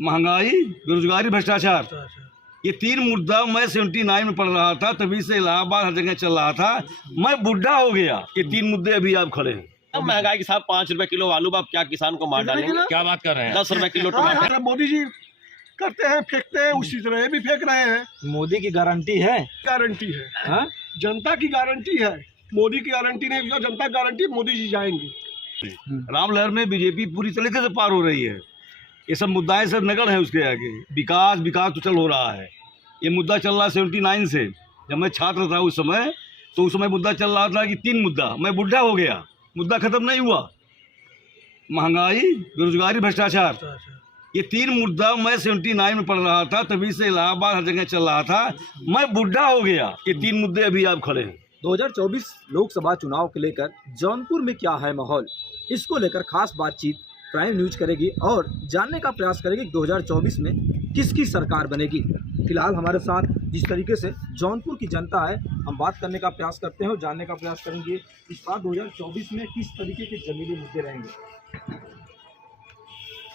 महंगाई, बेरोजगारी, भ्रष्टाचार, ये 3 मुद्दा मैं 79 में पढ़ रहा था, तभी से इलाहाबाद हर जगह चल रहा था। मैं बुढ़ा हो गया, ये 3 मुद्दे अभी आप खड़े हैं। अब महंगाई के साथ 5 रुपए किलो आलू, आप क्या किसान को मार डालेंगे? क्या बात कर रहे हैं? 10 रुपए किलो टमाटर। मोदी जी करते हैं, फेंकते हैं, उसी तरह ये भी फेंक रहे हैं। मोदी की गारंटी है, गारंटी है, हाँ? जनता की गारंटी है। मोदी की गारंटी नहीं, जो जनता की गारंटी, मोदी जी जाएंगे। रामलहर में बीजेपी पूरी तरीके से पार हो रही है। ये सब मुद्दाएं सब नगड़ है उसके आगे। विकास विकास तो चल हो रहा है। ये मुद्दा चल रहा है 79 से। जब मैं छात्र था उस समय, तो उस समय मुद्दा चल रहा था कि 3 मुद्दा। मैं बुढ़ा हो गया, मुद्दा खत्म नहीं हुआ। महंगाई, बेरोजगारी, भ्रष्टाचार, ये 3 मुद्दा मैं 79 में पढ़ रहा था, तभी से इलाहाबाद हर जगह चल रहा था। मैं बुढ़ा हो गया, ये 3 मुद्दे अभी आप खड़े हैं। 2024 लोकसभा चुनाव को लेकर जौनपुर में क्या है माहौल, इसको लेकर खास बातचीत प्राइम न्यूज करेगी और जानने का प्रयास करेगी कि 2024 में किसकी सरकार बनेगी। फिलहाल हमारे साथ जिस तरीके से जौनपुर की जनता है, हम बात करने का प्रयास करते हैं और जानने का प्रयास करेंगे इस बार 2024 में किस तरीके के जमीनी मुद्दे रहेंगे,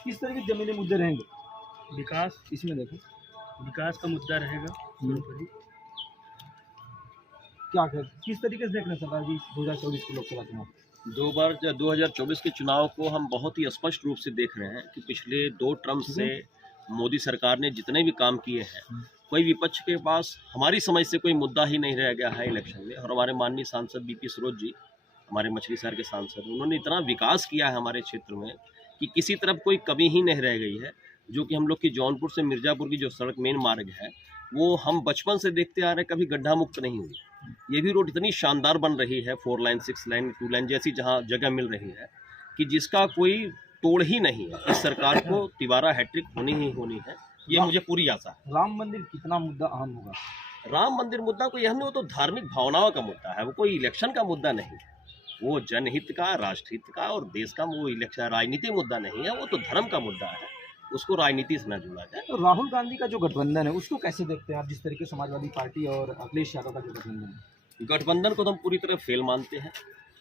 किस तरह के जमीनी मुद्दे रहेंगे। विकास, इसमें देखो विकास का मुद्दा रहेगा। क्या किस तरीके से देख रहे हैं सरकार जी 2024 के लोकसभा चुनाव? 2024 के चुनाव को हम बहुत ही स्पष्ट रूप से देख रहे हैं कि पिछले 2 टर्म से मोदी सरकार ने जितने भी काम किए हैं, कोई विपक्ष के पास हमारी समझ से कोई मुद्दा ही नहीं रह गया है इलेक्शन में। और हमारे माननीय सांसद बीपी सरोज जी, हमारे मछली शहर के सांसद, उन्होंने इतना विकास किया है हमारे क्षेत्र में कि किसी तरफ कोई कमी ही नहीं रह गई है। जो कि हम लोग की जौनपुर से मिर्ज़ापुर की जो सड़क मेन मार्ग है, वो हम बचपन से देखते आ रहे हैं, कभी गड्ढा मुक्त नहीं हुई। ये भी रोड इतनी शानदार बन रही है, 4 लाइन 6 लाइन 2 लाइन जैसी जहाँ जगह मिल रही है कि जिसका कोई तोड़ ही नहीं है। इस सरकार को तिबारा हैट्रिक होनी ही होनी है, ये मुझे पूरी आशा है। राम मंदिर कितना मुद्दा अहम होगा? राम मंदिर मुद्दा कोई अहम नहीं, वो तो धार्मिक भावनाओं का मुद्दा है, वो कोई इलेक्शन का मुद्दा नहीं है। वो जनहित का, राष्ट्रहित का और देश का, वो इलेक्शन राजनीतिक मुद्दा नहीं है, वो तो धर्म का मुद्दा है। उसको राजनीति से न जोड़ा जाए। तो राहुल गांधी का जो गठबंधन है उसको कैसे देखते हैं आप, जिस तरीके समाजवादी पार्टी और अखिलेश यादव का जो गठबंधन है? गठबंधन को तो हम पूरी तरह फेल मानते हैं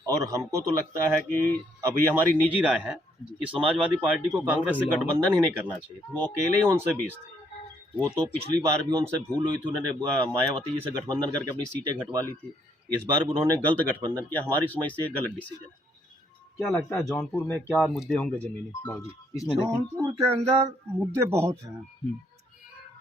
और हमको तो लगता है कि अभी हमारी निजी राय है कि समाजवादी पार्टी को कांग्रेस से गठबंधन ही नहीं करना चाहिए। वो अकेले ही उनसे 20 थे। वो तो पिछली बार भी उनसे भूल हुई थी, उन्होंने मायावती जी से गठबंधन करके अपनी सीटें घटवा ली थी। इस बार भी उन्होंने गलत गठबंधन किया, हमारी समझ से गलत डिसीजन है। क्या लगता है जौनपुर में क्या मुद्दे होंगे जमीनी बाबूजी इसमें? जौनपुर के अंदर मुद्दे बहुत हैं।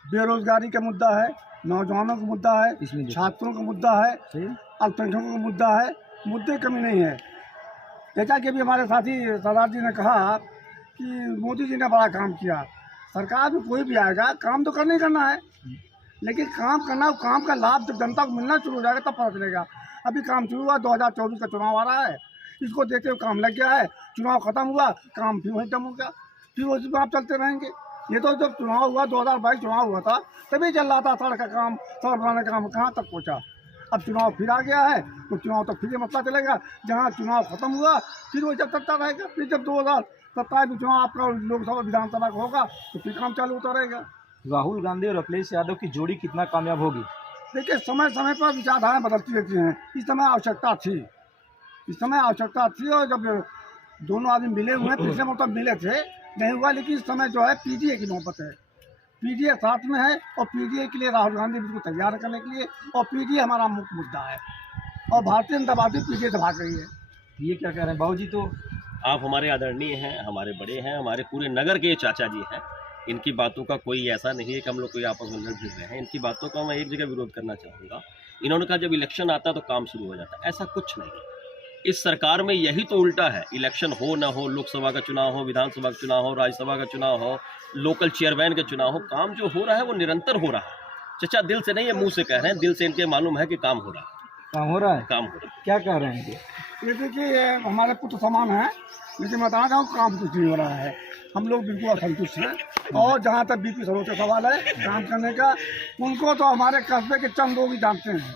बेरोजगारी का मुद्दा है, नौजवानों का मुद्दा है, इसमें छात्रों का मुद्दा है, अल्पसंख्यकों का मुद्दा है। मुद्दे कमी नहीं है। जैसा कि अभी हमारे साथी सरदार जी ने कहा कि मोदी जी ने बड़ा काम किया। सरकार में कोई भी आएगा, काम तो करना ही करना है, लेकिन काम करना, काम का लाभ जब जनता को मिलना शुरू हो जाएगा तब पता चलेगा। अभी काम शुरू हुआ, 2024 का चुनाव आ रहा है, इसको देखते हुए काम लग गया है। चुनाव खत्म हुआ, काम फिर वहीं खत्म हो गया, फिर उसी में आप चलते रहेंगे। ये तो जब चुनाव हुआ, 2022 चुनाव हुआ था, तभी चल रहा था सड़क का काम, सड़क बनाने का काम कहाँ तक पहुँचा। अब चुनाव फिर आ गया है, तो चुनाव तक फिर ये मसला चलेगा। जहाँ चुनाव खत्म हुआ, फिर वो जब चलता रहेगा। फिर जब 2027 में चुनाव आपका लोकसभा विधानसभा का होगा, तो फिर काम चालू होता रहेगा। राहुल गांधी और अखिलेश यादव की जोड़ी कितना कामयाब होगी? देखिए, समय समय पर विचारधाराएं बदलती रहती हैं। इस समय आवश्यकता थी, इस समय आवश्यकता थी। और जब दोनों आदमी मिले हुए हैं, पिछले मतलब मिले थे, नहीं हुआ। लेकिन इस समय जो है पीडीए की नौबत है, पीडीए साथ में है और पीडीए के लिए राहुल गांधी बिल्कुल तैयार करने के लिए। और पीडीए हमारा मुख्य मुद्दा है और भारतीय जनता पार्टी पीडीए से भाग रही है। ये क्या कह रहे हैं बाबूजी? तो आप हमारे आदरणीय हैं, हमारे बड़े हैं, हमारे पूरे नगर के चाचा जी हैं। इनकी बातों का कोई ऐसा नहीं है कि हम लोग कोई आपस में लड़ रहे हैं। इनकी बातों का मैं एक जगह विरोध करना चाहूँगा। इन्होंने कहा जब इलेक्शन आता है तो काम शुरू हो जाता है, ऐसा कुछ नहीं है। इस सरकार में यही तो उल्टा है। इलेक्शन हो ना हो, लोकसभा का चुनाव हो, विधानसभा का चुनाव हो, राज्यसभा का चुनाव हो, लोकल चेयरमैन का चुनाव हो, काम जो हो रहा है वो निरंतर हो रहा है। चचा दिल से नहीं है, मुंह से कह रहे हैं, दिल से इनके मालूम है कि काम हो रहा है। काम हो रहा है? काम हो रहा है। क्या कह रहे हैं? ये देखिए, हमारे पुत्र समान है, लेकिन मैं बताना चाहूँ काम कुछ नहीं हो रहा है। हम लोग बिल्कुल असंतुष्ट हैं। और जहाँ तक बीपी सरोज का सवाल है काम करने का, उनको तो हमारे कस्बे के चंद लोग ही जानते हैं,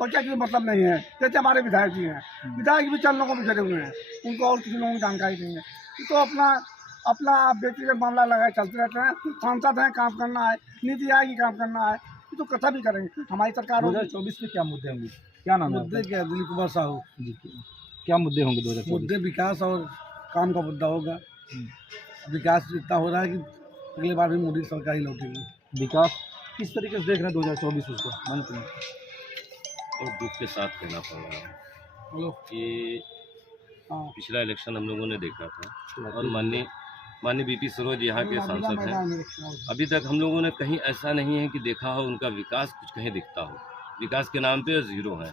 बच्चा की मतलब नहीं है। जैसे हमारे विधायक जी हैं, विधायक भी चंद लोगों में जुड़े हुए हैं, उनको और किसी लोगों को जानकारी नहीं है। तो अपना व्यक्तिगत मामला लगाए चलते रहते हैं। सांसद हैं, काम करना है, नीति आएगी, काम करना है, तो कथा भी करेंगे। हमारी सरकार 2024 में क्या मुद्दे होंगे? क्या नाम है? मुद्दे क्या, दिलीप कुमार साहू जी, क्या मुद्दे होंगे 2024? मुद्दे विकास और काम का मुद्दा होगा। विकास इतना हो रहा है कि अगली बार भी मोदी सरकार ही लौटेगी। विकास किस तरीके से देख रहे हैं 2024 उसको मंथ में? और दुख के साथ कहना पड़ रहा है हेलो कि हाँ पिछला इलेक्शन हम लोगों ने देखा था और माननीय बीपी सरोज यहाँ के सांसद हैं। अभी तक हम लोगों ने कहीं ऐसा नहीं है कि देखा हो उनका विकास कुछ कहीं दिखता हो। विकास के नाम पे जीरो है।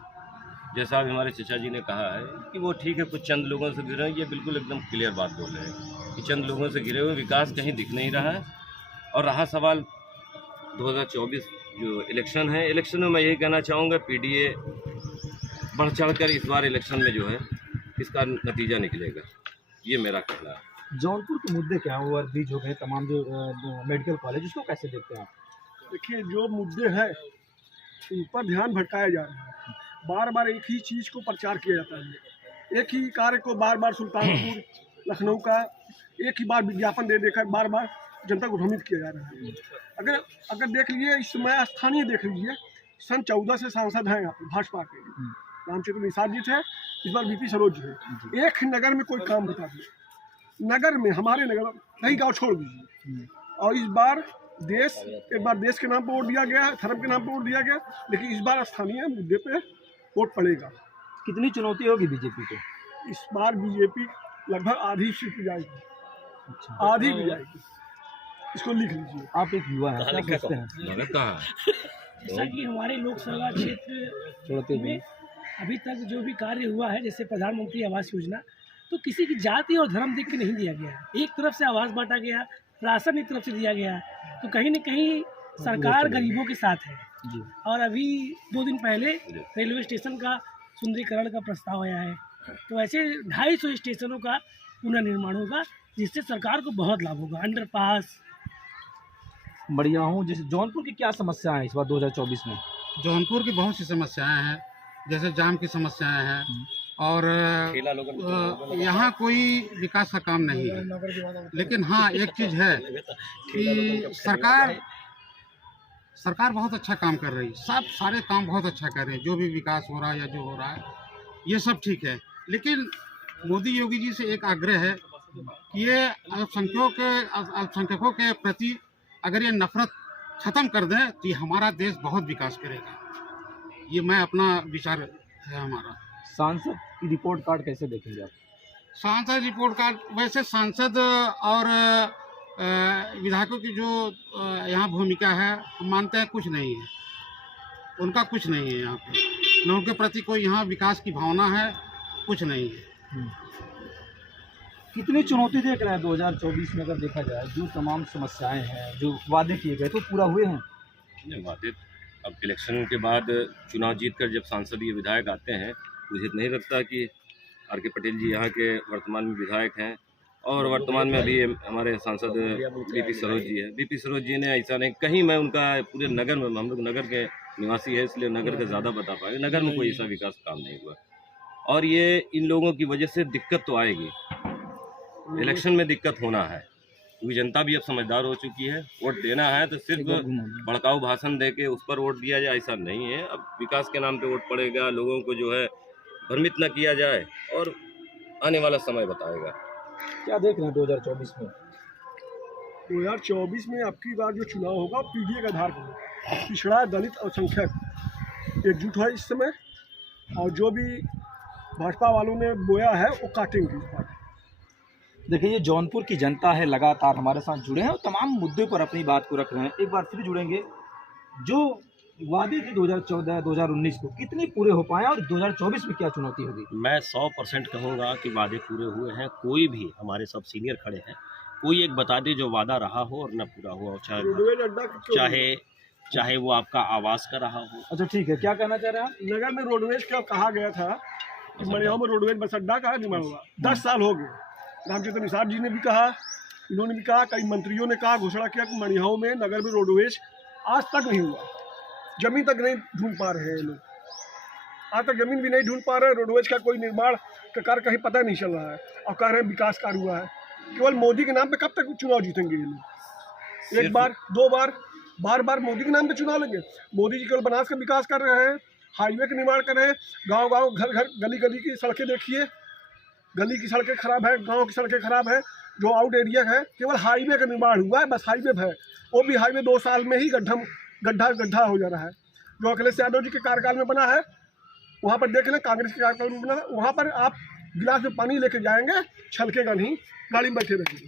जैसा अभी हमारे चचा जी ने कहा है कि वो ठीक है कुछ चंद लोगों से घिरे, ये बिल्कुल एकदम क्लियर बात बोल रहे हैं कि चंद लोगों से घिरे हुए विकास कहीं दिख नहीं रहा है। और रहा सवाल 2024 जो इलेक्शन है, इलेक्शन में मैं यही कहना चाहूँगा पीडीए बढ़ चढ़ कर इस बार इलेक्शन में जो है इसका नतीजा निकलेगा, ये मेरा कहना है। जौनपुर के मुद्दे क्या हैं? ओवर ब्रिज हो गए, तमाम जो मेडिकल कॉलेज, उसको कैसे देखते हैं आप? देखिए, जो मुद्दे हैं उन पर ध्यान भटकाया जा रहा है। बार बार एक ही चीज़ को प्रचार किया जाता है, एक ही कार्य को बार बार सुल्तानपुर लखनऊ का एक ही बार विज्ञापन दे देकर बार बार जनता को भ्रमित किया जा रहा है। अगर देख लीजिए, इस समय स्थानीय देख लीजिए, सन 14 से सांसद हैं यहाँ पर भाजपा के। रामचंद्र निषाद जी थे, इस बार बीपी सरोज जी है। एक नगर में कोई काम बता दिए, नगर में हमारे नगर कई गाँव छोड़ दीजिए। और इस बार एक बार देश के नाम पर वोट दिया गया, धर्म के नाम पर वोट दिया गया, लेकिन इस बार स्थानीय मुद्दे पे वोट पड़ेगा। कितनी चुनौती होगी बीजेपी को? इस बार बीजेपी लगभग आधी सीट जाएगी। अच्छा, आधी भी जाएगी, इसको लिख लीजिए। आप एक युवा हैं, क्या सोचते हैं? जैसा कि हमारे लोकसभा क्षेत्र में अभी तक जो भी कार्य हुआ है, जैसे प्रधानमंत्री आवास योजना, तो किसी की जाति और धर्म देख के नहीं दिया गया है। एक तरफ से आवास बांटा गया, राशन एक तरफ से दिया गया, तो कहीं न कहीं सरकार गरीबों के साथ है। जी। और अभी 2 दिन पहले रेलवे स्टेशन का सुंदरीकरण का प्रस्ताव आया है, तो ऐसे 250 स्टेशनों का पुनर्निर्माण होगा, जिससे सरकार को बहुत लाभ होगा। अंडरपास। बढ़िया हूँ। जैसे जौनपुर की क्या समस्या है इस बार 2024 में? जौनपुर की बहुत सी समस्याएं हैं, जैसे जाम की समस्याएं हैं और यहाँ कोई विकास का काम नहीं है। लेकिन हाँ, एक चीज़ है कि सरकार बहुत अच्छा काम कर रही है, सारे काम बहुत अच्छा कर रहे हैं। जो भी विकास हो रहा है या जो हो रहा है ये सब ठीक है, लेकिन मोदी योगी जी से एक आग्रह है कि ये अल्पसंख्यकों के प्रति अगर ये नफरत ख़त्म कर दें तो ये हमारा देश बहुत विकास करेगा। ये मैं अपना विचार है हमारा। सांसद की रिपोर्ट कार्ड कैसे देखेंगे आप? सांसद रिपोर्ट कार्ड, वैसे सांसद और विधायकों की जो यहाँ भूमिका है, हम मानते हैं कुछ नहीं है, उनका कुछ नहीं है यहाँ पे, न उनके प्रति कोई यहाँ विकास की भावना है, कुछ नहीं है। कितनी चुनौती देख रहे हैं 2024 में? अगर देखा जाए जो तमाम समस्याएं हैं, जो वादे किए गए, तो पूरा हुए हैं? वादे अब इलेक्शन के बाद चुनाव जीतकर जब सांसद ये विधायक आते हैं, मुझे नहीं लगता कि आर.के. पटेल जी यहाँ के वर्तमान में विधायक हैं और वर्तमान में अभी हमारे सांसद बीपी सरोज जी है। बीपी सरोज जी ने ऐसा नहीं, कहीं मैं उनका पूरे नगर में, हम लोग नगर के निवासी है इसलिए नगर का ज़्यादा बता पाए, नगर में कोई ऐसा विकास काम नहीं हुआ। और ये इन लोगों की वजह से दिक्कत तो आएगी, इलेक्शन में दिक्कत होना है, क्योंकि जनता भी अब समझदार हो चुकी है। वोट देना है तो सिर्फ भड़काऊ भाषण दे के उस पर वोट दिया जाए, ऐसा नहीं है। अब विकास के नाम पे वोट पड़ेगा, लोगों को जो है भ्रमित न किया जाए और आने वाला समय बताएगा। क्या देख रहे हैं 2024 में? 2024 में अब की बार जो चुनाव होगा पीडीए के आधार पर, पिछड़ा, दलित और संख्यक एकजुट है इस समय, और जो भी भाजपा वालों ने बोया है वो काटेंगे इस बार। देखिए, ये जौनपुर की जनता है, लगातार हमारे साथ जुड़े हैं और तमाम मुद्दों पर अपनी बात को रख रहे हैं। एक बार फिर जुड़ेंगे, जो वादे थे 2014-2019 को कितनी पूरे हो पाए और 2024 में क्या चुनौती होगी? मैं 100% कहूँगा कि वादे पूरे हुए हैं। कोई भी, हमारे सब सीनियर खड़े हैं, कोई एक बता दे जो वादा रहा हो और न पूरा हुआ हो, चाहे वो आपका आवास का रहा हो। अच्छा ठीक है, क्या कहना चाह रहे हैं आप? नगर में रोडवेज का कहा गया था कि मनिहाव में रोडवेज बस अड्डा का निर्माण होगा, 10 साल हो गए। रामचंद्र निषाद जी ने भी कहा, इन्होंने भी कहा, कई मंत्रियों ने कहा, घोषणा किया कि मनिहाव में नगर में रोडवेज आज तक नहीं हुआ। जमीन तक नहीं ढूंढ पा रहे हैं लोग, आज तक जमीन भी नहीं ढूंढ पा रहे हैं। रोडवेज का कोई निर्माण का कार्य कहीं पता नहीं चल रहा है और कह रहे हैं विकास कार्य हुआ है। केवल मोदी के नाम पे कब तक चुनाव जीतेंगे ये लोग? एक बार, 2 बार, बार मोदी के नाम पे चुनाव लेंगे। मोदी जी केवल बनास का विकास कर रहे हैं, हाईवे का निर्माण कर रहे हैं, गाँव घर गली की सड़कें देखिए, गली की सड़कें खराब है, गांव की सड़कें खराब है, जो आउट एरिया है केवल हाईवे का निर्माण हुआ है, बस हाईवे है। वो भी हाईवे 2 साल में ही गड्ढा हो जा रहा है। जो अखिलेश यादव जी के कार्यकाल में बना है, वहाँ पर देख लें, कांग्रेस के कार्यकाल में बना है, वहाँ पर आप गिलास में पानी लेके जाएंगे, छलकेगा नहीं, गाड़ी में बैठे रहेंगे।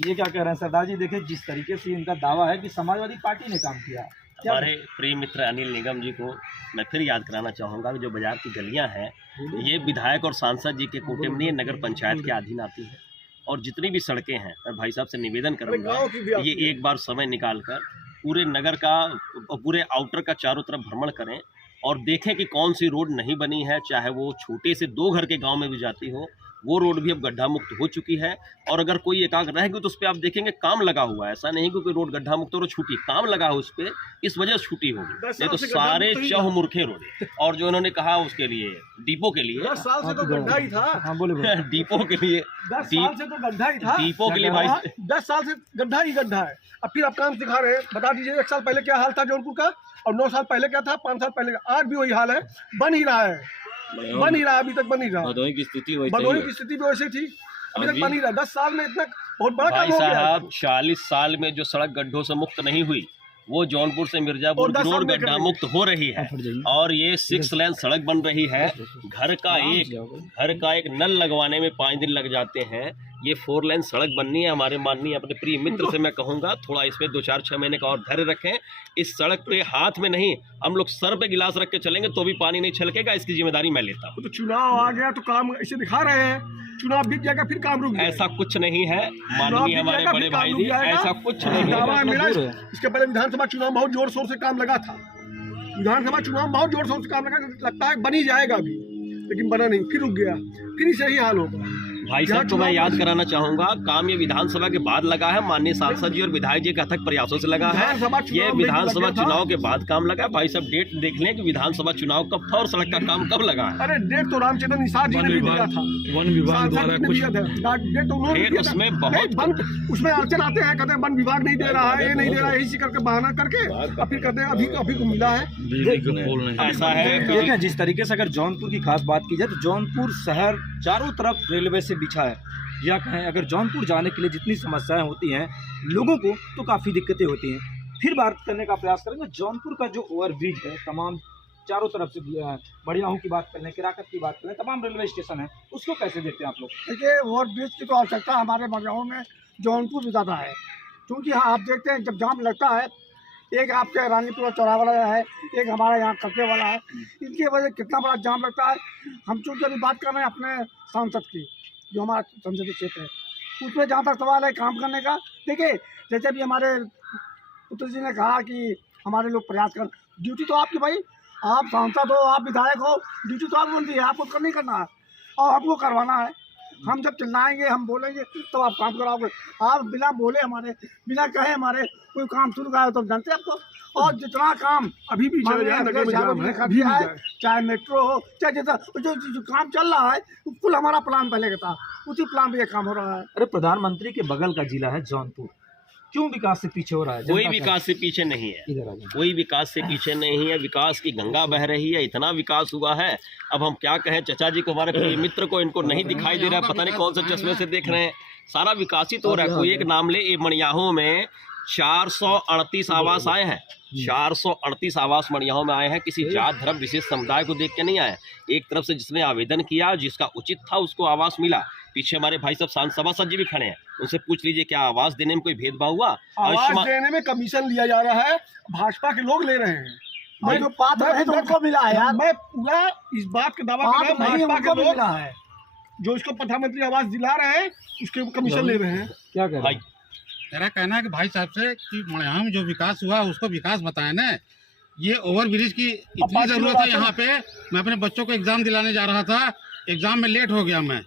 ये क्या कह रहे हैं सरदार जी? देखिए जिस तरीके से इनका दावा है कि समाजवादी पार्टी ने काम किया, हमारे प्रिय मित्र अनिल निगम जी को मैं फिर याद कराना चाहूँगा कि जो बाजार की गलियाँ हैं ये विधायक और सांसद जी के कोटे में नहीं, नगर पंचायत के अधीन आती है। और जितनी भी सड़कें हैं, मैं भाई साहब से निवेदन करूँगा ये एक बार समय निकाल कर पूरे नगर का, पूरे आउटर का चारों तरफ भ्रमण करें और देखें कि कौन सी रोड नहीं बनी है, चाहे वो छोटे से 2 घर के गांव में भी जाती हो, वो रोड भी अब गड्ढा मुक्त हो चुकी है। और अगर कोई एकाग्र रहेगी तो उस पर आप देखेंगे काम लगा हुआ है। ऐसा नहीं कि कोई रोड गड्ढा मुक्त और छूटी, काम लगा हो उस पर, इस वजह से छूटी होगी, नहीं तो सारे चहुमुर्खे रोड। और जो उन्होंने कहा उसके लिए डिपो के लिए 10 साल से तो गड्ढा ही था। हाँ बोले डिपो के लिए 10 साल से तो गड्ढा ही था। डिपो के लिए भाई 10 साल से गड्ढा ही गड्ढा है। अब फिर आप काम दिखा रहे हैं, बता दीजिए 1 साल पहले क्या हाल था जौनपुर का, और 9 साल पहले क्या था, 5 साल पहले का। आज भी वही हाल है, बन ही रहा है, अभी तक बन ही रहा। भदोही की स्थिति भी वैसे थी, अभी तक बन ही रहा। 10 साल में इतना बहुत बड़ा काम भाई हो गया। साहब 40 साल में जो सड़क गड्ढों से मुक्त नहीं हुई, वो जौनपुर से मिर्जापुर और 10 साल रोड में गड्ढा मुक्त हो रही है। और ये 6 लेन सड़क बन रही है। घर का एक नल लगवाने में 5 दिन लग जाते हैं। ये 4 लेन सड़क बननी है। हमारे माननीय अपने प्रिय मित्र से मैं कहूँगा थोड़ा इसमें 2-4-6 महीने का और धैर्य रखें। इस सड़क पे हाथ में नहीं, हम लोग सर पे गिलास रख के चलेंगे तो भी पानी नहीं छलकेगा। इसकी जिम्मेदारी मैं लेता हूँ। तो चुनाव आ गया तो काम ऐसे दिखा रहे हैं, चुनाव बीत जाएगा फिर काम रुक जाएगा। ऐसा कुछ नहीं है माननीय हमारे बड़े भाई जी, ऐसा कुछ नहीं दावा है मेरा। है। इसके पहले विधानसभा चुनाव बहुत जोर शोर से काम लगा था। विधानसभा चुनाव बहुत जोर शोर से काम लगा, लगता है बन ही जाएगा अभी, लेकिन बना नहीं, फिर रुक गया, फिर इसे ही हाल होगा। भाई साहब को मैं याद कराना चाहूंगा, काम ये विधानसभा के बाद लगा है। माननीय सांसद जी और विधायक जी के अथक प्रयासों से लगा है। ये विधानसभा चुनाव के बाद काम लगा है। भाई साहब डेट देख लें कि विधानसभा चुनाव कब था और सड़क का काम कब लगा है। अरे डेट तो रामचंद्र निषाद जी ने भी दिया था, वन विभाग द्वारा कुछ डेट तो उन्होंने दिया था। उसमें बहुत उसमें अड़चन आते हैं, कहते हैं वन विभाग नहीं दे रहा है, ये नहीं दे रहा है, इसी करके बहाना करके और फिर कहते हैं अभी को मिला है। ऐसा है देखिए जिस तरीके से अगर जौनपुर की खास बात की जाए तो जौनपुर शहर चारों तरफ रेलवे से बिछा है। या कहें अगर जौनपुर जाने के लिए जितनी समस्याएं होती हैं लोगों को, तो काफ़ी दिक्कतें होती हैं। फिर बात करने का प्रयास करेंगे जौनपुर का जो ओवरब्रिज है, तमाम चारों तरफ से बढ़ियाहों की बात करें, किराकत की बात करें, तमाम रेलवे स्टेशन है, उसको कैसे देखते हैं आप लोग? देखिए ओवरब्रिज की तो आवश्यकता हमारे बढ़ियाहों में जौनपुर में ज़्यादा है, क्योंकि हाँ आप देखते हैं जब जाम लगता है, एक आपके रानीपुरा चौराहा वाला है, एक हमारा यहाँ कस्बे वाला है, इनकी वजह कितना बड़ा जाम लगता है। हम चूँकि अभी बात कर रहे हैं अपने सांसद की, जो हमारा संसदीय क्षेत्र है, उसमें जहाँ तक सवाल है काम करने का, देखिए जैसे भी हमारे पुत्र जी ने कहा कि हमारे लोग प्रयास कर, ड्यूटी तो आपकी भाई, आप सांसद हो, आप विधायक हो, ड्यूटी तो आपको बनती है, आपको करनी करना है और हमको करवाना है। हम जब चिल्लाएंगे, हम बोलेंगे तो आप काम कराओगे। आप बिना बोले हमारे, बिना कहे हमारे कोई काम शुरू करा तो हम जानते हैं आपको। और जितना काम अभी भी चाहे मेट्रो हो, चाहे जैसा जो काम चल रहा है, कुल हमारा प्लान पहले का था, उसी प्लान पे ये काम हो रहा है। अरे प्रधानमंत्री के बगल का जिला है जौनपुर, क्यों विकास से पीछे हो रहा है? कोई विकास से पीछे नहीं है, कोई विकास से पीछे नहीं है। विकास की गंगा बह रही है, इतना विकास हुआ है। अब हम क्या कहें, चचा जी को, हमारे प्रिय मित्र को, इनको नहीं दिखाई दे रहा है, पता नहीं कौन से चश्मे से देख रहे हैं। सारा विकासित हो रहा है। कोई एक नाम ले, ये मणियाहों में 438 आवास आए हैं, 438 आवास मणियाहों में आए हैं। किसी जात धर्म विशेष समुदाय को देख के नहीं आए। एक तरफ से जिसने आवेदन किया, जिसका उचित था, उसको आवास मिला। पीछे हमारे भाई साहब सभासद जी भी खड़े हैं, उनसे पूछ लीजिए क्या आवास देने में कोई भेदभाव हुआ? आवास देने में कमीशन लिया जा रहा है, भाजपा के लोग ले रहे हैं। मैं जो पात्र है तो उनको मिला है यार। मैं पूरा इस बात का दावा कर रहा हूं, भाजपा के लोग मिला है जो इसको प्रधानमंत्री आवास दिला रहे हैं, उसके कमीशन ले रहे हैं। क्या कर भाई? मेरा कहना है कि भाई साहब से कि मणियाहों में जो विकास हुआ उसको विकास बताए ना। ये ओवरब्रिज की इतनी जरूरत है यहाँ पे। मैं अपने बच्चों को एग्जाम दिलाने जा रहा था, एग्जाम में लेट हो गया मैं।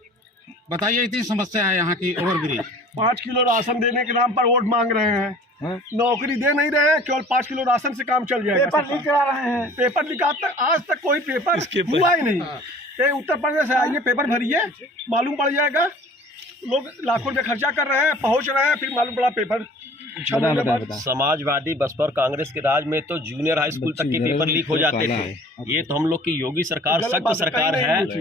बताइए इतनी समस्या है यहाँ की ओवरब्रिज। 5 किलो राशन देने के नाम पर वोट मांग रहे हैं, नौकरी दे नहीं रहे हैं, केवल 5 किलो राशन से काम चल जाएगा। पेपर लीक करा रहे हैं, पेपर लीक आज तक कोई पेपर हुआ ही नहीं। उत्तर प्रदेश से आइए, पेपर भरिए, मालूम पड़ जाएगा। लोग लाखों रुपये खर्चा कर रहे हैं, पहुँच रहे हैं, फिर मालूम पड़ा पेपर समाजवादी बसपा और कांग्रेस के राज में तो जूनियर हाई स्कूल तक के पेपर लीक हो जाते थे। ये तो हम लोग की योगी सरकार सख्त सरकार है कि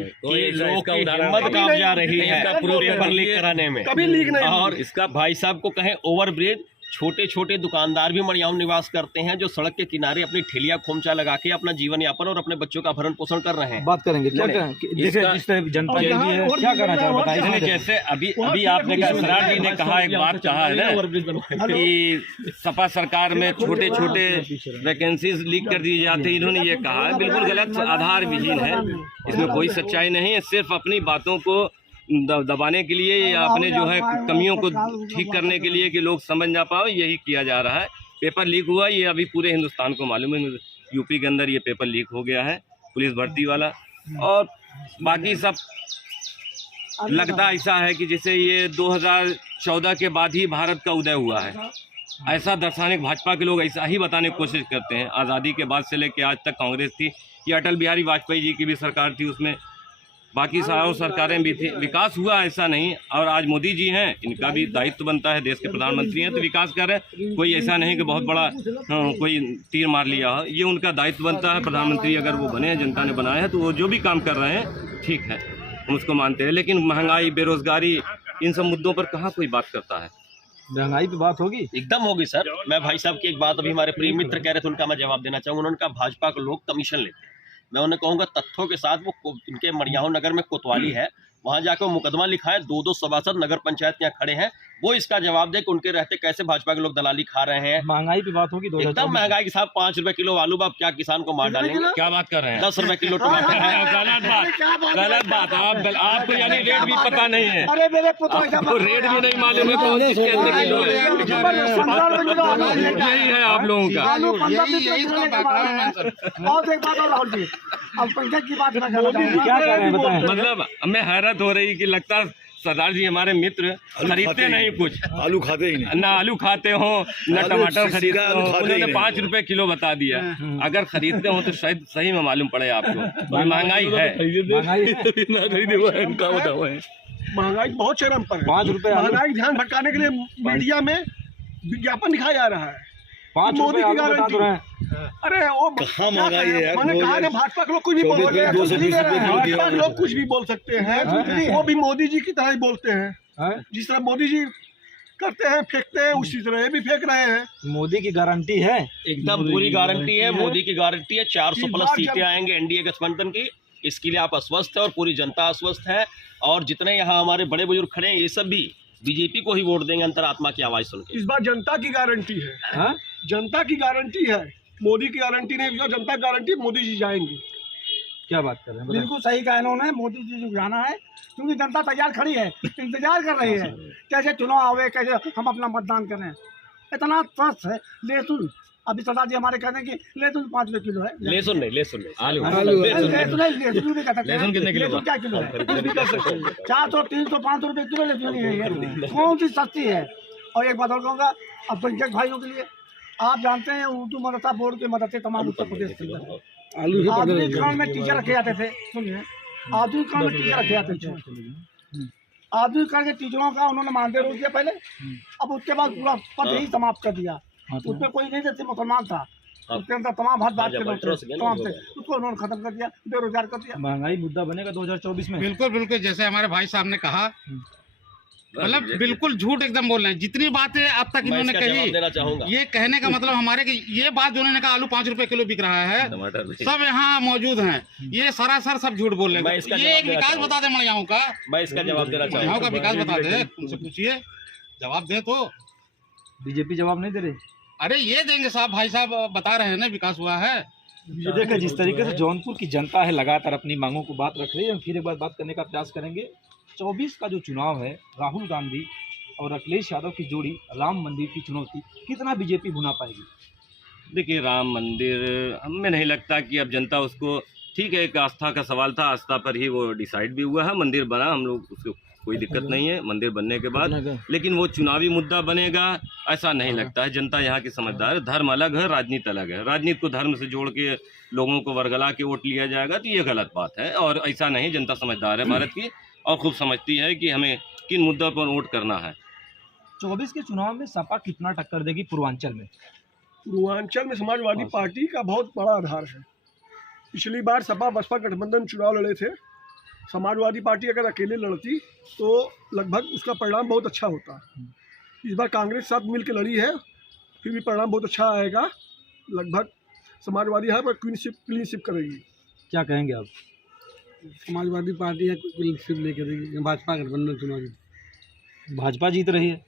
लोगों की हिम्मत कांप जा रही है पेपर लीक कराने में। कभी लीक नहीं। और इसका भाई साहब को कहें ओवरब्रिज, छोटे छोटे दुकानदार भी मड़ियाओं निवास करते हैं जो सड़क के किनारे अपनी ठेलिया खोमचा लगा के अपना जीवन यापन और अपने बच्चों का भरण पोषण कर रहे हैं। बात करेंगे क्या क्या जैसे जिस तरह जनता है क्या करना चाहे बताइए। जैसे अभी आपने सरार जी ने कहा, एक बात कहा है ना कि सपा सरकार में छोटे छोटे वैकेंसीज लीक कर दी जाती, इन्होंने ये कहा है, बिल्कुल गलत, आधार विहीन है, इसमें कोई सच्चाई नहीं है। सिर्फ अपनी बातों को दबाने के लिए या अपने जो है कमियों को ठीक करने के लिए कि लोग समझ ना पाओ, यही किया जा रहा है। पेपर लीक हुआ, ये अभी पूरे हिंदुस्तान को मालूम है। यूपी के अंदर ये पेपर लीक हो गया है, पुलिस भर्ती वाला, और बाकी सब लगता ऐसा है कि जैसे ये 2014 के बाद ही भारत का उदय हुआ है, ऐसा दर्शाने भाजपा के लोग ऐसा ही बताने की कोशिश करते हैं। आज़ादी के बाद से लेकर आज तक कांग्रेस थी, ये अटल बिहारी वाजपेयी जी की भी सरकार थी, उसमें बाकी सारी सरकारें भी थी, विकास हुआ ऐसा नहीं। और आज मोदी जी हैं, इनका भी दायित्व बनता है, देश के प्रधानमंत्री हैं तो विकास कर रहे हैं। कोई ऐसा नहीं कि बहुत बड़ा कोई तीर मार लिया हो, ये उनका दायित्व बनता है। प्रधानमंत्री अगर वो बने हैं, जनता ने बनाए हैं, तो वो जो भी काम कर रहे हैं ठीक है, हम उसको मानते हैं। लेकिन महंगाई, बेरोजगारी, इन सब मुद्दों पर कहाँ कोई बात करता है। महंगाई पे बात होगी, एकदम होगी सर। मैं भाई साहब की एक बात अभी हमारे प्रिय मित्र कह रहे थे, उनका मैं जवाब देना चाहूँगा। उन्होंने कहा भाजपा के लोग कमीशन लेते हैं। मैं उन्हें कहूँगा तथ्यों के साथ, वो इनके मड़ियाओं नगर में कोतवाली है, वहाँ जाकर वो मुकदमा लिखा है, 2-2 सभासद नगर पंचायत यहाँ खड़े हैं, वो इसका जवाब दे कि उनके रहते कैसे भाजपा के लोग दलाली खा रहे हैं। महंगाई पे बात होगी एकदम महंगाई के साथ 5 रुपए किलो आलू, बाप क्या किसान को मार डालेंगे। क्या बात कर रहे हैं, 10 रुपए किलो टमाटर है। गलत बात। आपको यानी रेट भी पता नहीं है, अरे मेरे पुत्र आपको रेट भी नहीं मालूम है कौन सी कितने किलो है। यही है आप लोगों का। और एक बात और राहुल जी, अब पंचायत की बात मैं क्या कर रहे हैं बताएं। मतलब हमें हैरत हो रही कि लगता है सरदार जी हमारे मित्र खरीदते नहीं कुछ, आलू खाते ही नहीं, ना आलू खाते हो ना टमाटर खरीदते हो। आलू खाते ही उन्होंने नहीं। 5 रुपए किलो बता दिया। अगर खरीदते हो तो शायद सही में मालूम पड़े आपको। महंगाई है, महंगाई बहुत चरम पर है। 5 रुपए महंगाई ध्यान भटकाने के लिए मीडिया में विज्ञापन दिखाया जा रहा है। 5 मोदी रुपए की आलू बता तो रहे हैं। अरे वो कहाँ महंगाई है यार, मैंने कहा ना भाजपा के लोग कुछ भी बोल सकते हैं, 220 रुपए किलो भाजपा के लोग कुछ भी बोल सकते हैं, वो भी मोदी जी की तरह ही बोलते हैं। हैं? जिस तरह मोदी जी करते हैं, फेंकते हैं, उसी तरह ये भी फेंक रहे हैं। मोदी की गारंटी है, एकदम पूरी गारंटी है, मोदी की गारंटी है। 400 प्लस सीटें आएंगे एनडीए गठबंधन की, इसके लिए आप अस्वस्थ है और पूरी जनता अस्वस्थ है। और जितने यहाँ हमारे बड़े बुजुर्ग खड़े हैं, ये सब भी बीजेपी को ही वोट देंगे अंतरात्मा की आवाज सुन के। इस बार जनता की गारंटी है, हाँ? जनता की गारंटी है, मोदी की गारंटी नहीं, जनता की गारंटी, मोदी जी जाएंगे। क्या बात कर रहे हैं बताएं। बिल्कुल सही कहा इन्होंने, मोदी जी जो जाना है, क्योंकि जनता तैयार खड़ी है, इंतजार कर रही है कैसे चुनाव आवे, कैसे हम अपना मतदान करें। इतना त्रस्त है। लहसुन, अभी सरदार जी हमारे कहते हैं कि लहसुन 5 रुपए किलो है। लहसुन नहीं, लहसुन नहीं, आलू। लहसुन कितने किलो? क्या किलो है? 400, 300, 500 रुपए किलो लहसुन ही है, कौन सी सस्ती है। और एक बात और कहूँगा, अब पंचायत भाइयों के लिए, आप जानते हैं उर्दू मदरसा बोर्ड की मदद से तमाम उत्तर प्रदेश के अंदर आधुनिकरण में टीचर रखे जाते थे। सुनिए, आधुनिकरण में टीचर रखे जाते थे। आधुनिकरण के टीचरों का उन्होंने मानदेय रोक दिया पहले, अब उसके बाद पूरा पद ही समाप्त कर दिया। उसमें कोई नहीं, जैसे मुसलमान था, उसके अंदर तमाम हद बात के लोग थे, तमाम थे, उसको उन्होंने खत्म कर दिया, बेरोजगार कर दिया। महंगाई मुद्दा बनेगा 2024 में। बिल्कुल बिल्कुल, जैसे हमारे भाई साहब ने कहा, मतलब बिल्कुल झूठ एकदम बोल रहे हैं। जितनी बातें अब तक इन्होंने कही, देना चाहूंगा, ये कहने का मतलब हमारे कि ये बात जो उन्होंने कहा आलू 5 रुपए किलो बिक रहा है, सब यहाँ मौजूद हैं, ये सरासर सब झूठ बोल रहे हैं। ये एक विकास बता दे मड़ियाओं का, मैं इसका जवाब देना मड़ियाओं चाहूंगा। का विकास बता दे, उनसे पूछिए, जवाब दे तो। बीजेपी जवाब नहीं दे रही। अरे ये देंगे साहब, भाई साहब बता रहे हैं ना विकास हुआ है। ये देखिए जिस तरीके से जौनपुर की जनता है लगातार अपनी मांगों को बात रख रही है, हम फिर एक बार बात करने का प्रयास करेंगे। 24 का जो चुनाव है, राहुल गांधी और अखिलेश यादव की जोड़ी, राम मंदिर की चुनौती, कितना बीजेपी भुना पाएगी? देखिए, राम मंदिर हमें नहीं लगता कि अब जनता उसको, ठीक है एक आस्था का सवाल था, आस्था पर ही वो डिसाइड भी हुआ है, मंदिर बना, हम लोग उसको कोई दिक्कत नहीं है मंदिर बनने के बाद। लेकिन वो चुनावी मुद्दा बनेगा ऐसा नहीं लगता है। जनता यहाँ की समझदार है, धर्म अलग है, राजनीति अलग है। राजनीति को धर्म से जोड़ के लोगों को वर्गला के वोट लिया जाएगा तो ये गलत बात है, और ऐसा नहीं। जनता समझदार है भारत की, और खूब समझती है कि हमें किन मुद्दों पर वोट करना है। 2024 के चुनाव में सपा कितना टक्कर देगी पूर्वांचल में? पूर्वांचल में समाजवादी पार्टी का बहुत बड़ा आधार है। पिछली बार सपा बसपा गठबंधन चुनाव लड़े थे, समाजवादी पार्टी अगर अकेले लड़ती तो लगभग उसका परिणाम बहुत अच्छा होता। इस बार कांग्रेस के साथ मिल के लड़ी है, फिर भी परिणाम बहुत अच्छा आएगा। लगभग समाजवादी है पर क्लीन स्वीप करेगी। क्या कहेंगे आप? समाजवादी पार्टी है, क्लीन स्वीप लेकर देगी। भाजपा गठबंधन चुनाव भाजपा जीत रही है।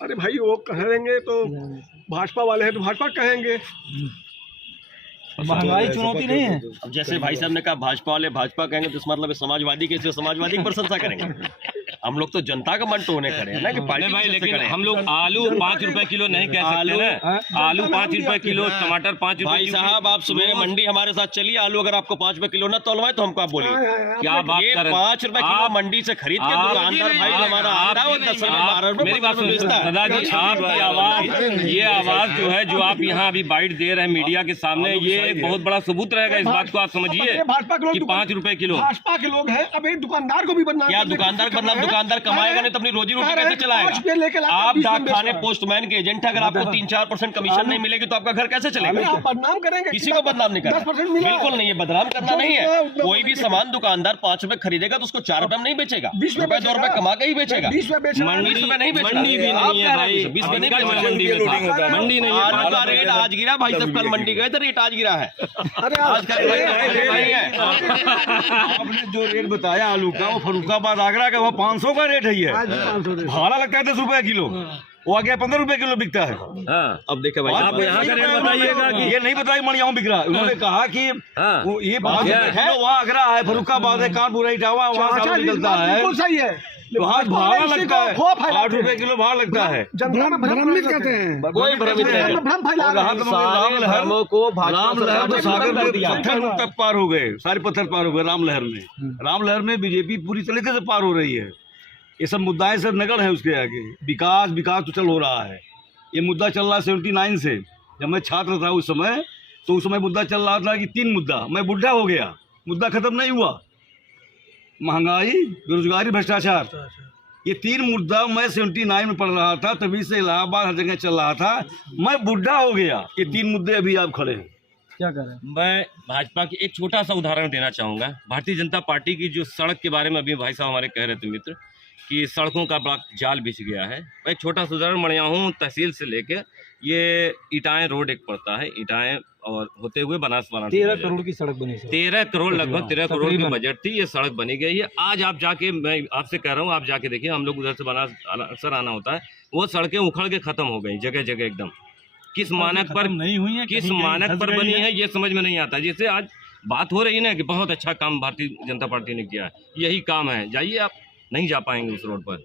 अरे भाई वो कहेंगे तो भाजपा वाले हैं तो भाजपा कहेंगे। महंगाई चुनौती नहीं है? अब जैसे भाई साहब ने कहा भाजपा वाले भाजपा कहेंगे तो इस मतलब समाजवादी कैसे समाजवादी की प्रशंसा करेंगे? हम लोग तो जनता का मन टोने खड़े हैं ना कि पार्टी भाई, कैसे लेकिन करें? हम लोग आलू 5 रुपए किलो नहीं कह सकते ना। आलू 5 रुपए किलो, टमाटर 5 रुपए भाई किलो। साहब आप सुबह मंडी हमारे साथ चलिए, आलू अगर आपको 5 रुपए किलो ना तोलवाए तो हमको आप बोलिए क्या बात ये कर रहे हैं? 5 रुपए किलो मंडी से खरीद के दुकानदार भाई हमारा आ रहा है, वो 10 रुपए 12 रुपए मेरी बात सुनिए बेचता है। सदा जी, आपकी आवाज, ये आवाज जो है जो आप यहाँ अभी बाइट दे रहे हैं मीडिया के सामने, ये एक बहुत बड़ा सबूत रहेगा। इस बात को आप समझिए भाजपा के लोग कि 5 रुपए किलो भाजपा के लोग हैं। अब एक दुकानदार को भी बदनाम क्या करने की दुकानदार कोशिश कर बदनाम? रहे हैं। दुकानदार कमाएगा नहीं तो अपनी रोजी रोटी कैसे 5 रुपए लेके चलाएगा? लाकर आप 20 में डाक बेच खाने रहा है। पोस्टमैन के एजेंट अगर आपको 3-4% कमीशन नहीं मिलेगी तो आपका घर कैसे चलेगा? आप बदनाम करेंगे, किसी को बदनाम नहीं करना, 10% मिला है। बिल्कुल नहीं, ये बदनाम करना नहीं है। उतना कोई भी सामान दुकानदार 5 रुपए खरीदेगा तो उसको 4 रुपए में नहीं बेचेगा, 20 में 2 रुपए कमा के ही बेचेगा। 20 में बेच रहा है। 20 रुपए नहीं बेचेगा। मंडी भी आप नहीं कह है रहे हैं भाई, 20 में नहीं अभी कल बेचेगा। मंडी में था। मंडी नहीं है। आलू का रेट आज गिरा भाई साहब, कल मंडी गए थे रेट आज गिरा है। अरे आज का रेट नहीं है। आपने जो रेट बताया आलू का, वो फरुखाबाद आगरा का, वो 500 का रेट है। ये भाड़ा लगता है 10 रुपए किलो, वो आ गया 15 रुपए किलो बिकता है। हाँ। अब देखिए भाई आप यहाँ का रेट बताइएगा कि ये नहीं बताया मणियाऊ बिक रहा है। उन्होंने कहा कि हाँ। वो ये 500 रुपए किलो वहाँ आगरा है, फरुखाबाद है, कानपुर इटावा, वहाँ से आलू निकलता है। बिल्कुल सही है। वहाँ भाड़ा लगता है, अफवाह फैलाते 8 रुपए किलो भाड़ा लगता है। जनता में भ्रमित करते हैं। कोई भ्रमित नहीं है। भ्रम फैला और रहे रहा हैं। तो राम लहर, धर्मों को भाजपा राम लहर सरकार में ने सागर खत्म कर में दिया। पत्थर तक पार हो गए, सारे पत्थर पार हो गए राम लहर में। राम लहर में बीजेपी पूरी तरीके से पार हो रही है। ये सब मुद्दाएं सब नगड़ है उसके आगे। विकास विकास तो चल हो रहा है। ये मुद्दा चल रहा है 79 से। जब मैं छात्र था उस समय, तो उस समय मुद्दा चल रहा था कि 3 मुद्दा। मैं बुढ़ा हो गया, मुद्दा खत्म नहीं हुआ। महंगाई, बेरोजगारी, भ्रष्टाचार, ये 3 मुद्दा मैं 79 में पढ़ रहा था, तभी से इलाहाबाद हर जगह चल रहा था। मैं बुढ़ा हो गया, ये 3 मुद्दे अभी आप खड़े हैं। क्या कर रहे हैं? मैं भाजपा की एक छोटा सा उदाहरण देना चाहूँगा। भारतीय जनता पार्टी की जो सड़क के बारे में अभी भाई साहब हमारे कह रहे थे मित्र कि सड़कों का बड़ा जाल बिछ गया है। मैं एक छोटा सा उदाहरण मणियाहू तहसील से लेके ये इटाएँ रोड एक पड़ता है, इटाएँ और होते हुए बनास 13 करोड़ की सड़क बनी है। 13 करोड़, लगभग 13 करोड़ की तकरीबन। बजट थी। ये सड़क बनी गई है। आज आप जाके, मैं आपसे कह रहा हूँ, आप जाके देखिए, हम लोग उधर से बनास अक्सर आना होता है, वो सड़कें उखड़ के खत्म हो गई जगह जगह एकदम। किस मानक पर नहीं हुई है, किस मानक पर बनी है, ये समझ में नहीं आता। जैसे आज बात हो रही है ना कि बहुत अच्छा काम भारतीय जनता पार्टी ने किया है, यही काम है, जाइए आप नहीं जा पाएंगे उस रोड पर।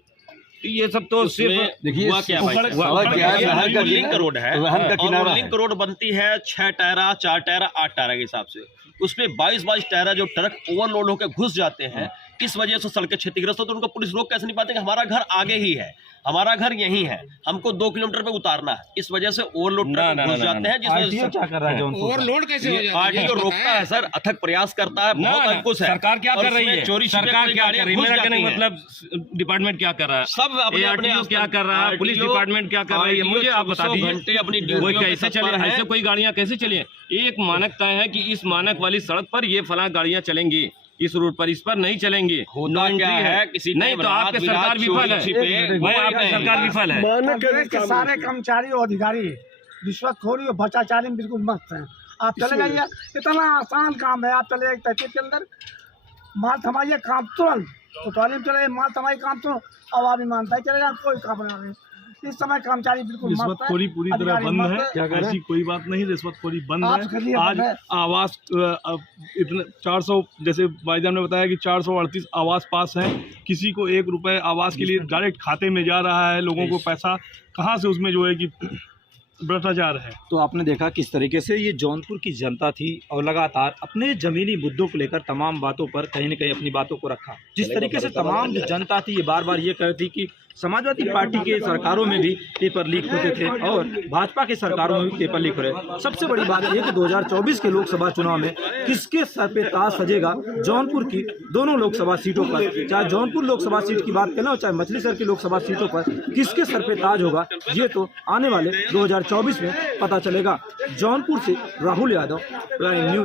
ये सब तो सिर्फ देखिए हुआ क्या भाई, लिंक रोड है और वो लिंक रोड बनती है 6 टायरा, 4 टायरा, 8 टायरा के हिसाब से। उसमें 22 टायरा जो ट्रक ओवरलोड होकर घुस जाते हैं, इस वजह से सड़कें क्षतिग्रस्त होती है। उनको पुलिस रोक कैसे नहीं पाते कि हमारा घर आगे ही है, हमारा घर यहीं है, हमको 2 किलोमीटर पे उतारना है। इस वजह से ओवरलोड ट्रक घुस जाते हैं, जिस वजह आरटीओ से क्या कर रहा है जौनपुर का? ओवरलोड कैसे हो जाता है? आरटीओ रोकता है सर, अथक प्रयास करता है, बहुत अंकुश है। सरकार क्या और कर रही उसमें है? चोरी छिपे सरकार कोई क्या कर रही है? गाड़ियां मेरा घुस कहने का जाती हैं। मतलब डिपार्टमेंट क्या कर रहा है, सब अपने अपने ARTO क्या कर रहा है, पुलिस डिपार्टमेंट क्या कर रही है, मुझे आप बता दीजिए। घंटे अपनी वो ड्यूटियों पे कैसे तत्पर चले, हैं। ऐसे कोई गाड़ियां कैसे चले? एक मानक तय है कि इस मानक वाली सड़क पर ये फलां गाड़ियां चलेंगी, इस रूट पर, इस पर नहीं चलेंगी। होता क्या है, किसी नहीं तो आपके सरकार विफल है, मैं आपकी सरकार विफल है। कांग्रेस के सारे कर्मचारी और अधिकारी रिश्वतखोरी और भ्रष्टाचारी में बिल्कुल मस्त हैं। आप चले जाइए, इतना आसान काम है। आप चले एक तहसील के अंदर, माल थमाइए, काम तुरंत। कोतवाली में चले, माल थमाइए, काम तुरंत। अब आप ईमानदारी चले जाए, कोई काम बना नहीं। इस समय कर्मचारी बिल्कुल मस्त है। रिश्वतखोरी पूरी तरह अधिकारी बंद मस्त है, ऐसी कोई बात नहीं, रिश्वतखोरी बंद आप है। करिए, आज बंद है। आवास इतने 400, जैसे भाईजान ने बताया कि 438 आवास पास हैं। किसी को 1 रुपए आवास के लिए डायरेक्ट खाते में जा रहा है, लोगों को पैसा कहाँ से उसमें जो है कि भ्रष्टाचार है। तो आपने देखा किस तरीके से ये जौनपुर की जनता थी और लगातार अपने जमीनी मुद्दों को लेकर तमाम बातों पर कहीं न कहीं अपनी बातों को रखा। जिस तरीके से तमाम जो जनता थी ये बार बार ये कह रही थी कि समाजवादी पार्टी के सरकारों में भी पेपर लीक होते थे और भाजपा के सरकारों में भी पेपर लीक हो रहे। सबसे बड़ी बात यह कि 2024 के लोकसभा चुनाव में किसके सर पे ताज सजेगा जौनपुर की दोनों लोकसभा सीटों पर, चाहे जौनपुर लोकसभा सीट की बात करें और चाहे मछलीशहर की लोकसभा सीटों पर किसके सर पे ताज होगा, ये तो आने वाले 2024 में पता चलेगा। जौनपुर से राहुल यादव, प्राइम न्यूज।